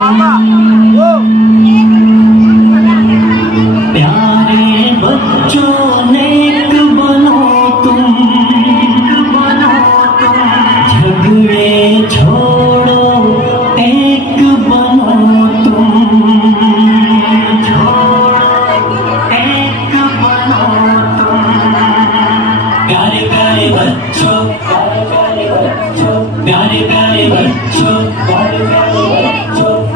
प्यारे बच्चों नेक बनो तुम, झगड़े छोड़ो एक बनो तुम, एक बनो तुम। प्यारे प्यारे बच्चों, प्यारे प्यारे बच्चों,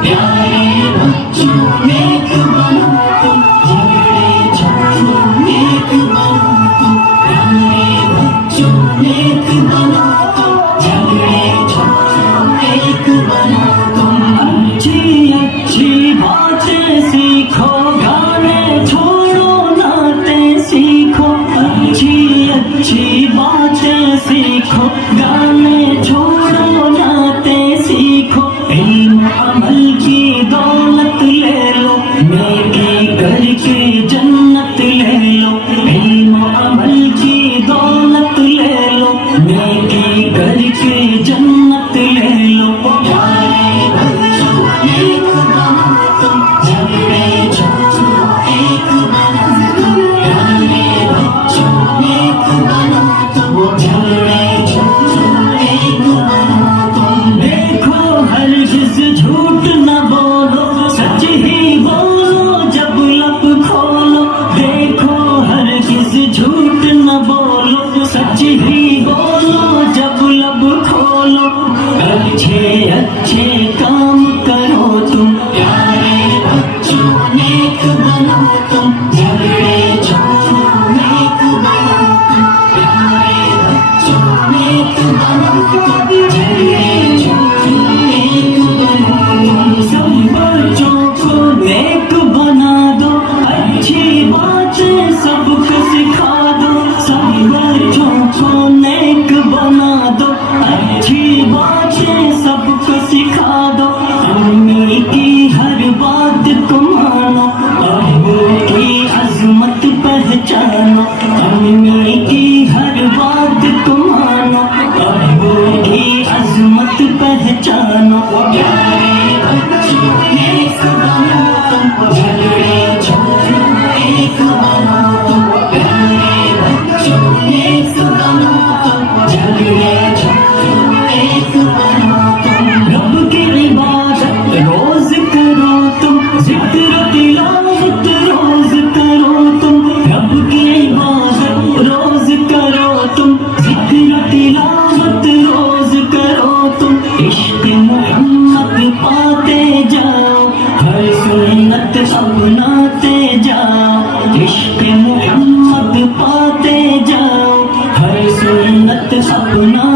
प्यारे बच्चों नेक बनो तुम, झगड़े छोड़ो एक बनो तुम। प्यारे बच्चों नेक बनो तुम, झगड़े छोड़ो एक बनो तुम। अच्छी अच्छी बातें सीखो, गाने छोड़ो नाते सीखो। अच्छी अच्छी बातें सीखो, गाने छोड़ो नाते सीखो। इल्म अमल की दौलत ले लो, नेकी करके जन्नत ले लो। इल्म अमल की दौलत ले लो, नेकी करके जन्नत ले लो। प्यारे बच्चों नेक बनो तुम, झगड़े छोड़ो एक बनो तुम। प्यारे बच्चों नेक बनो तुम, झगड़े छोड़ो एक बनो तुम। देखो हरगिज़ झूठ न बोलो, सच ही बोलो जब लब खोलो। देखो हरगिज़ झूठ न बोलो, सच ही बोलो जब लब खोलो। अच्छे अच्छे काम करो तुम, प्यारे बच्चों नेक बनो तुम, झगड़े छोड़ो नेक बनो तुम। प्यारे बच्चों नेक बनो तुम, झगड़े छोड़ो एक बनो तुम। सब बच्चों को नेक बना दो, अच्छी बातें सबको सिखा दो। सब बच्चों को नेक बना दो, अच्छी बातें सबको सिखा दो। अम्मी की हर बात को मानो, अब्बू की अजमत पहचानो। अम्मी की हर बात को मानो, अब्बू की अजमत पहचानो। प्यारे बच्चों नेक बनो तुम, झगड़े छोड़ो एक बनो तुम। प्यारे बच्चों नेक बनो तुम, झगड़े छोड़ो एक बनो तुम। रब की इबादत रोज करो तुम, जिक्र तिलावत रोज करो तुम। रब की इबादत रोज करो तुम, जिक्र तिलावत रोज करो तुम। इश्क मोहम्मद पाते जाओ, हर सुन्नत अपनाते जाओ। इश्क मोहम्मद पाते जाओ, हर सुन्नत अपना